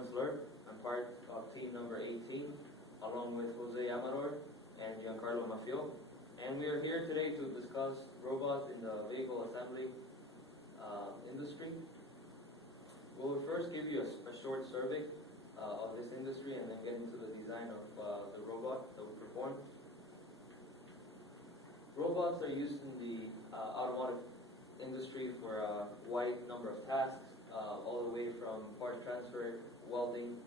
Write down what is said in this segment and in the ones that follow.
Yojans Lurbe. I'm part of team number 18, along with Amador and Giancarlo Mafiol. And we are here today to discuss robots in the vehicle assembly industry. We'll first give you a short survey of this industry and then get into the design of the robot that we perform. Robots are used in the automotive industry for a wide number of tasks, all the way from part transfer, welding,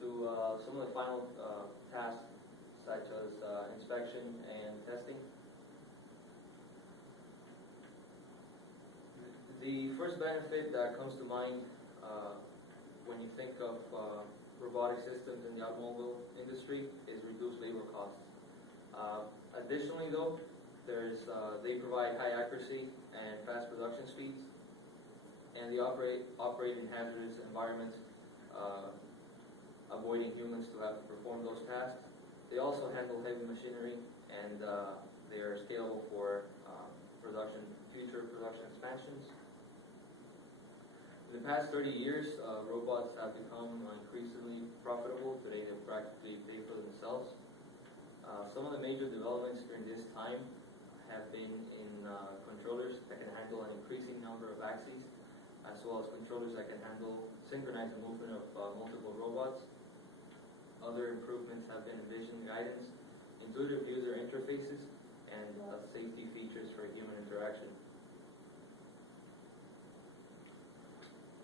to some of the final tasks such as inspection and testing. The first benefit that comes to mind when you think of robotic systems in the automobile industry is reduced labor costs. Additionally though, they provide high accuracy and fast production speeds, and they operate in hazardous environments, avoiding humans to have to perform those tasks. They also handle heavy machinery, and they are scalable for future production expansions. In the past 30 years, robots have become increasingly profitable. Today they practically pay for themselves. Some of the major developments during this time have been in controllers that can handle an increasing number of axes, as well as controllers that can synchronize the movement of multiple robots. Other improvements have been in vision guidance, intuitive user interfaces, and safety features for human interaction.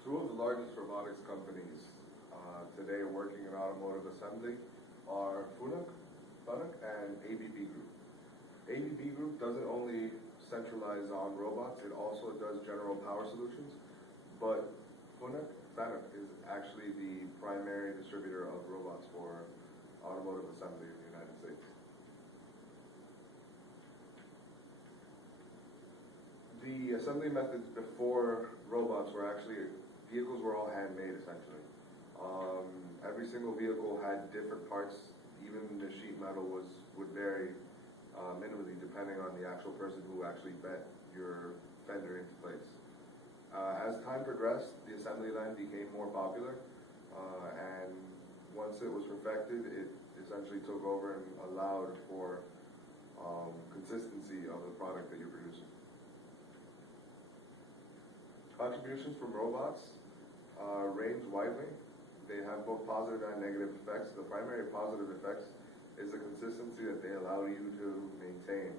Two of the largest robotics companies today working in automotive assembly are FUNUC and ABB Group. ABB Group doesn't only centralize on robots, it also does general power solutions, but FUNUC is actually the primary distributor of robots for automotive assembly in the United States. The assembly methods before robots were actually, vehicles were all handmade essentially. Every single vehicle had different parts, even the sheet metal would vary minimally depending on the actual person who actually bent your fender into place. As time progressed, the assembly line became more popular, and once it was perfected, it essentially took over and allowed for consistency of the product that you're producing. Contributions from robots range widely. They have both positive and negative effects. The primary positive effects is the consistency that they allow you to maintain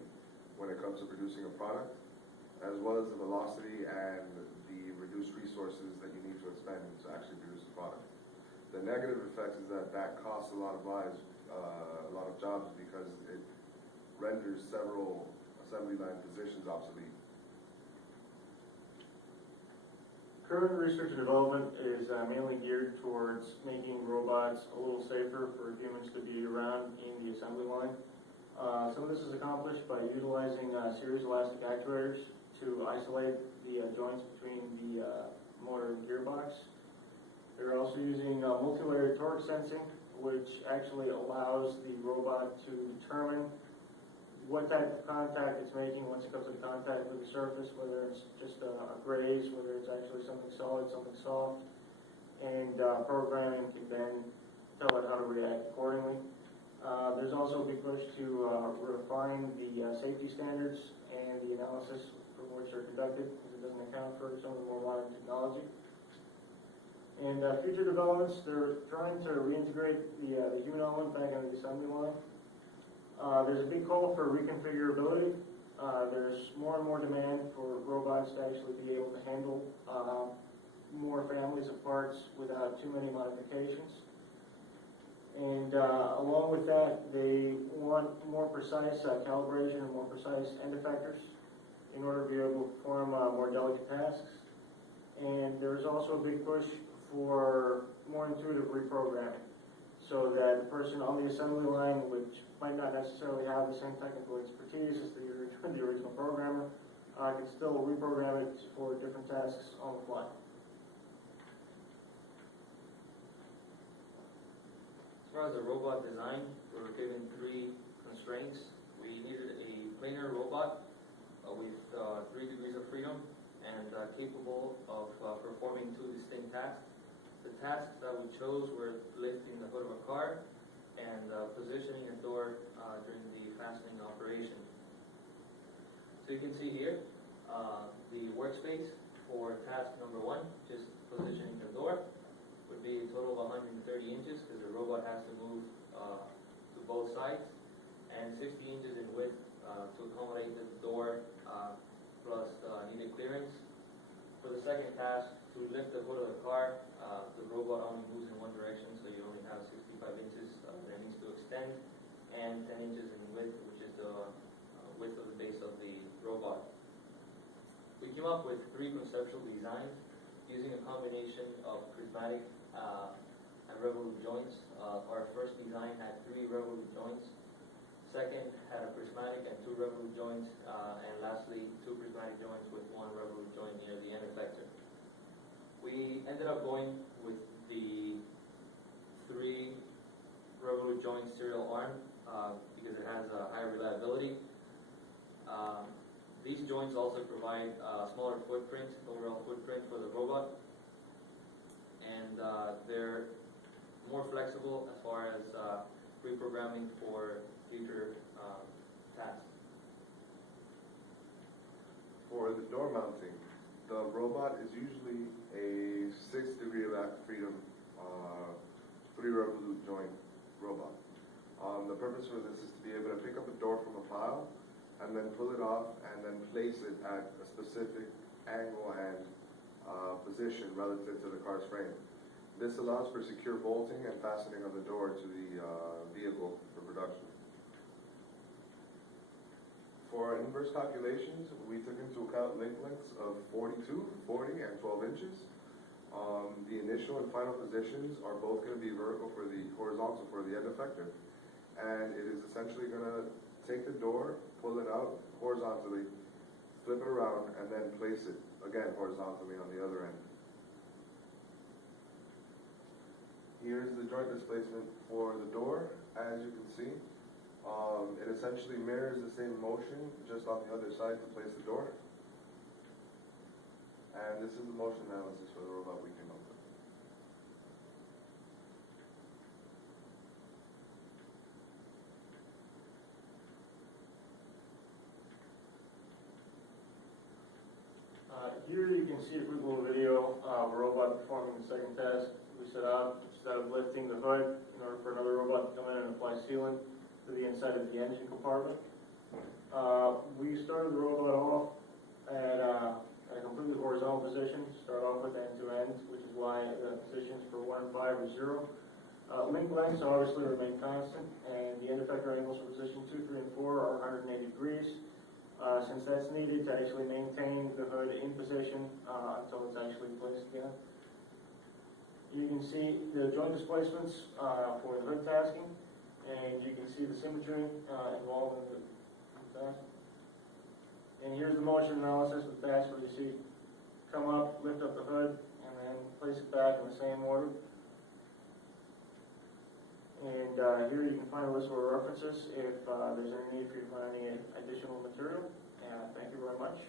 when it comes to producing a product, as well as the velocity and the reduced resources that you need to expend to actually produce the product. The negative effects is that costs a lot of lives, a lot of jobs, because it renders several assembly line positions obsolete. Current research and development is mainly geared towards making robots a little safer for humans to be around in the assembly line. Some of this is accomplished by utilizing series elastic actuators to isolate the joints between the motor and gearbox. They're also using multi-layer torque sensing, which actually allows the robot to determine what type of contact it's making once it comes into contact with the surface, whether it's just a graze, whether it's actually something solid, something soft, and programming can then tell it how to react accordingly. There's also a big push to refine the safety standards and the analysis from which they're conducted, because it doesn't account for some of the more modern technology. And future developments, they're trying to reintegrate the human element back into the assembly line. There's a big call for reconfigurability. There's more and more demand for robots to actually be able to handle more families of parts without too many modifications. And along with that, they want more precise calibration and more precise end effectors in order to be able to perform more delicate tasks. And there's also a big push for more intuitive reprogramming, so that the person on the assembly line, which might not necessarily have the same technical expertise as the original programmer, can still reprogram it for different tasks on the fly. As far as the robot design, we were given 3 constraints. We needed a planar robot with 3 degrees of freedom and capable of performing 2 distinct tasks. The tasks that we chose were lifting the hood of a car and positioning a door during the fastening operation. So you can see here, the workspace for task number 1, just positioning the door, would be a total of 130 inches because the robot has to move to both sides, and 60 inches in width to accommodate the door plus needed clearance. For the second task, to lift the hood of the car, the robot only moves in one direction, so you only have 65 inches that needs to extend, and 10 inches in width, which is the width of the base of the robot. We came up with 3 conceptual designs using a combination of prismatic and revolute joints. Our first design had 3 revolute joints. Second had a prismatic and 2 revolute joints, and lastly 2 prismatic joints with 1 revolute joint near the end effector. We ended up going with the 3 revolute joint serial arm because it has a higher reliability. These joints also provide a smaller footprint, overall footprint for the robot, and they're more flexible as far as reprogramming for future tasks. For the door mounting, the robot is usually a 6-degree of freedom, 3 revolute joint robot. The purpose for this is to be able to pick up a door from a pile and then pull it off and then place it at a specific angle and position relative to the car's frame. This allows for secure bolting and fastening of the door to the vehicle for production. For inverse calculations, we took into account link lengths of 42, 40, and 12 inches. The initial and final positions are both going to be vertical for the horizontal for the end effector. And it is essentially going to take the door, pull it out horizontally, flip it around, and then place it, again, horizontally on the other end. Here's the joint displacement for the door, as you can see. It essentially mirrors the same motion, just on the other side to place the door. And this is the motion analysis for the robot we came up with. Here you can see a quick little video of a robot performing the second task we set out. Instead of lifting the hood in order for another robot to come in and apply sealant to the inside of the engine compartment. We started the robot off at a completely horizontal position, start off with end-to-end, which is why the positions for 1 and 5 are 0. Link lengths obviously remain constant, and the end effector angles for position 2, 3, and 4 are 180 degrees. Since that's needed to actually maintain the hood in position until it's actually placed again. You can see the joint displacements for the hood tasking, and you can see the symmetry involved in the task. And here's the motion analysis of the task where you see come up, lift up the hood, and then place it back in the same order. And here you can find a list of our references if there's any need for you to find any additional material. And thank you very much.